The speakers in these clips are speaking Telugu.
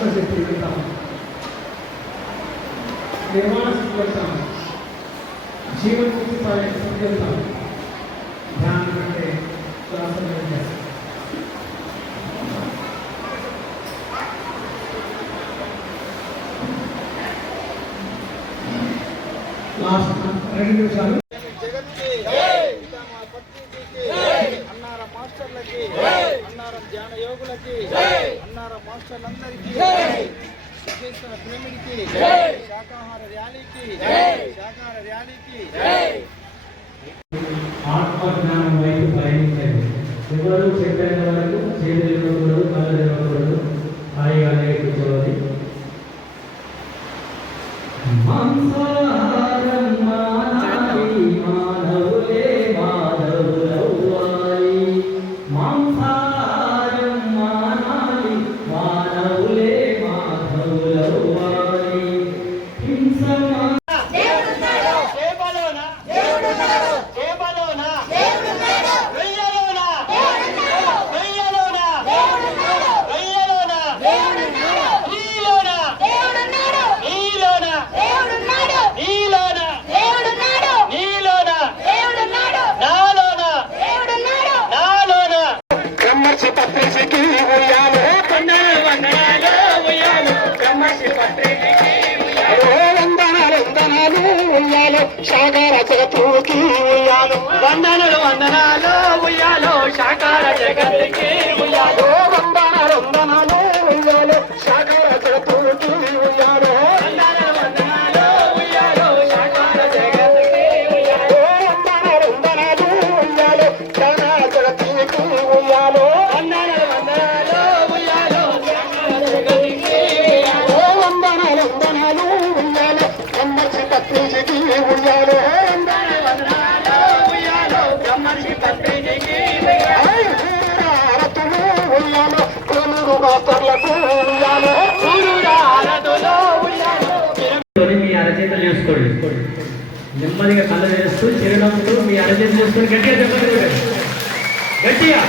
సప్తశక్తి వెళ్తాం నిర్మాణ స్థితికి వెళ్తాం జీవన్ముక్తి పాలన స్థితికి వెళ్తాం ధ్యానం అంటే శ్వాసను వెళ్తాం లాస్ట్ రెండు నిమిషాలు. జగత్కి పితామహ పత్రికకి అన్నారం మాస్టర్లకి అన్నారం ధ్యాన యోగులకి అన్నారం మాస్టర్లందరికీ విశ్వేశ్వర ప్రేమిడికి శాకాహార ర్యాలీకి శాకాహార ర్యాలీకి. ఆత్మజ్ఞానం వైపు పయనించండి ఎవరు చెప్పేంత పత్రికకి ఉయ్యాలో వందనాలు వందనాలు ఉయ్యాలు బ్రహ్మశ్రీ పత్రికకి వందనాలు వందనాలు ఉయ్యాలో సాగర జగతుకి ఉయ్యాలో వందనాలు వందనాలు ఉయ్యాలో జగత్తుకి చేసుకోండి. నెమ్మదిగా కళ్ళు చేస్తూ చిరునవ్వుతూ మీ అరచేసి చేసుకొని గట్టిగా చెప్పండి గట్టిగా.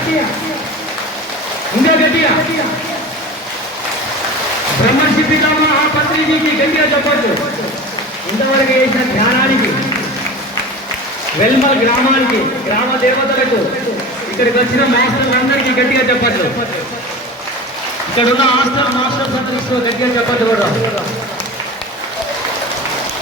ఇంకా గట్టిగా. బ్రహ్మర్షి పితామహ ఆ పత్రికకి గట్టిగా చెప్పొచ్చు ఇంతవరకు చేసిన ధ్యానానికి వెల్మల్ గ్రామానికి గ్రామ దేవతలకు ఇక్కడికి వచ్చిన మాస్టర్లందరికీ గట్టిగా చెప్పచ్చు ఇక్కడ ఉన్న మాస్టర్ మాస్టర్స్ గట్టిగా చెప్పచ్చు కూడా.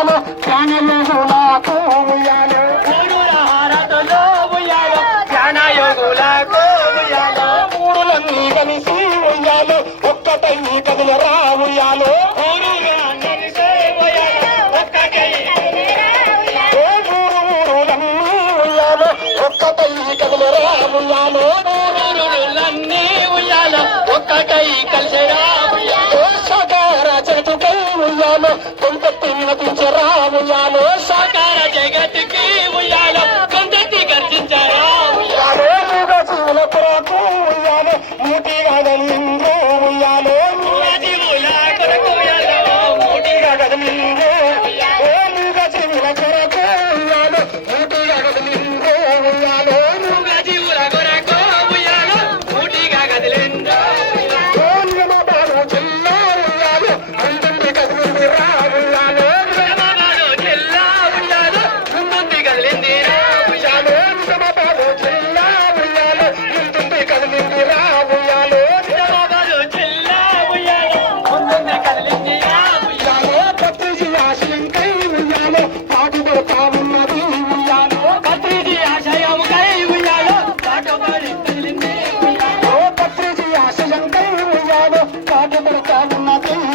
ఉయ్యాలో జ్ఞానయోగులకు ఉయ్యాలో జగతికి ఉయ్యాల కందటి గర్జించాయా. ఉయ్యాలే నుగా జీవులపురాకు ఉయ్యాలే మూటి కాదని ఉయ్యాలే. నుగా జీవుల కొరకు ఉయ్యాల మూటి కాదని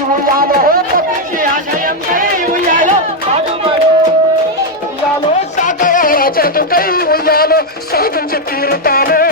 ఉయ్యాలో ఈ ఆశయంకై ఉయ్యాలో పాటుపడు ఉయ్యాలో సాకార జగతుకై ఉయ్యాలో సాధించి తీరుతాను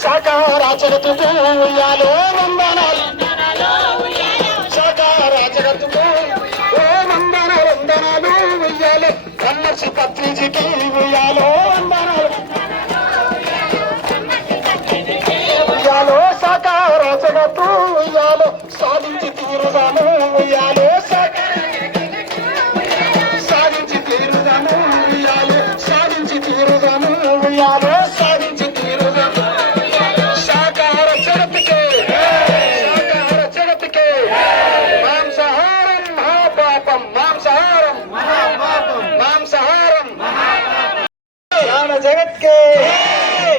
సాకార జగతుకు ఉయ్యాలో వందనాలు సాకార జగతుకు ఓ వందన వందనాలు ఉయ్యాలో. కన్నర్సి పత్రిజికి ఉయ్యాలో జ్ఞాన జగత్కే.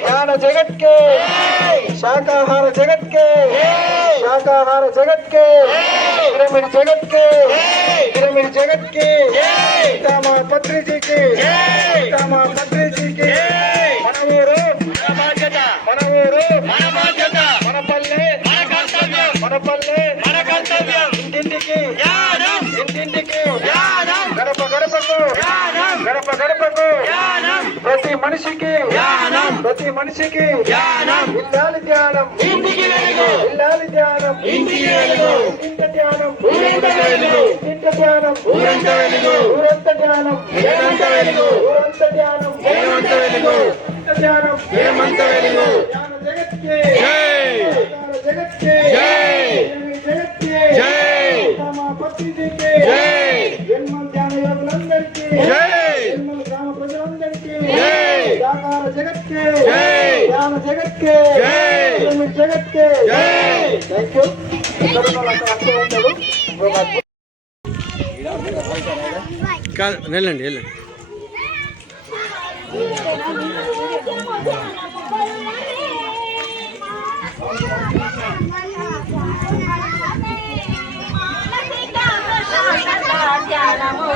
జ్ఞాన జగత్కే. శాకాహార జగత్కే. శాకాహార జగత్కే. పిరమిడ్ జగత్కే. పిరమిడ్ జగత్కే. పితామా పత్రిజీకి. పితామా పత్రిజీకి. మన ఊరు మన బాధ్యత. మన ఊరు మన బాధ్యత. మన పల్లె మన కర్తవ్యం. మన పల్లె ప్రతి మనిషికి జ్ఞానం. ఇల్లాలి ధ్యానం ఇంటికి వెలుగు. ఇల్లాలి ధ్యానం ఇంటికి వెలుగు. ఇంట ధ్యానం ఊరంత వెలుగు. ఇంట ధ్యానం ఊరంత వెలుగు. ఊరంత ధ్యానం ఏమంత వెలుగు. ఊరంత ధ్యానం ఏమంత వెలుగు. ఇంట ధ్యానం ఏమంత వెలుగు. జ్ఞాన జగత్కే. వాళ్ళంతా అంతే ఉంటాడు ఒక అద్భుత కాదు వెళ్ళండి వెళ్ళండి జ్ఞానము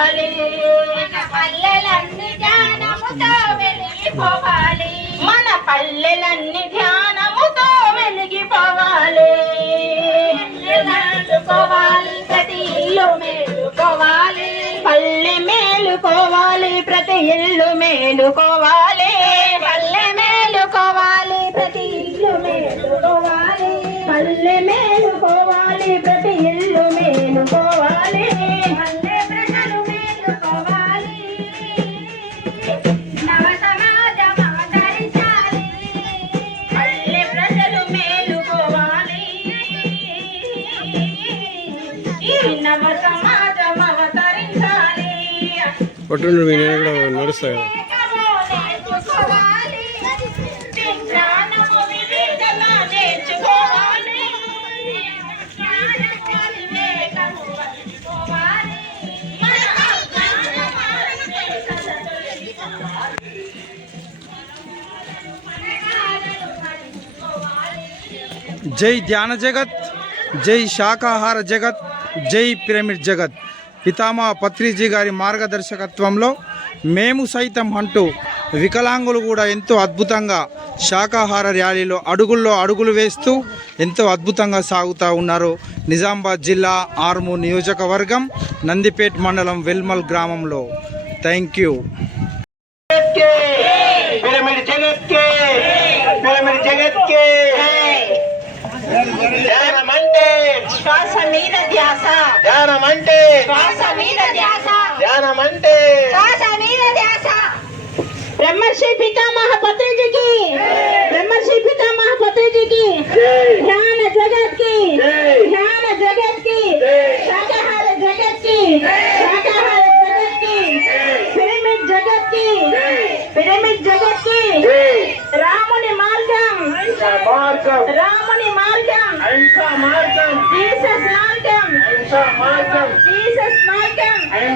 వెలిగిపోవాలి మన పల్లెలన్నీ జ్ఞానముతో వెలిగిపోవాలి. మన పల్లెలన్నీ ధ్యానముతో వెలిగిపోవాలి. మేలుకోవాలి ప్రతి ఇల్లు మేలుకోవాలి. పల్లె మేలుకోవాలి ప్రతి ఇల్లు మేలుకోవాలి. పట్టుండి మీ నేను కూడా నడుస్తా కదా నేర్చుకోవాలి జ్ఞానము వివేకలా నేర్చుకోవాలి జ్ఞానము వివేకము వలుచుకోవాలి. మన అజ్ఞానం పితామా పత్రిజీ గారి మార్గదర్శకత్వంలో మేము సైతం అంటూ వికలాంగులు కూడా ఎంతో అద్భుతంగా శాకాహార ర్యాలీలో అడుగుల్లో అడుగులు వేస్తూ ఎంతో అద్భుతంగా సాగుతూ ఉన్నారు. నిజామాబాద్ జిల్లా ఆర్ము నియోజకవర్గం నందిపేట్ మండలం వెల్మల్ గ్రామంలో. థ్యాంక్ యూ జగత్కే! అంటే శ్వాస మీద ధ్యాస ధ్యానం అంటే శ్వాస మీద ధ్యాస ధ్యానం అంటే శ్వాస మీద ధ్యాస బ్రహ్మర్షి పితామహ పత్రిజకి బ్రహ్మర్షి పిత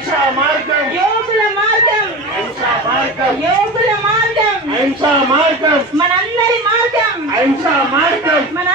அஹிம்சா மார்க்கம். யோகுல మార్గం அஹிம்சா மார்க்கம். யோகுல మార్గం அஹிம்சா மார்க்கம். మన అందరి మార్గం అహింసా మార్గం మన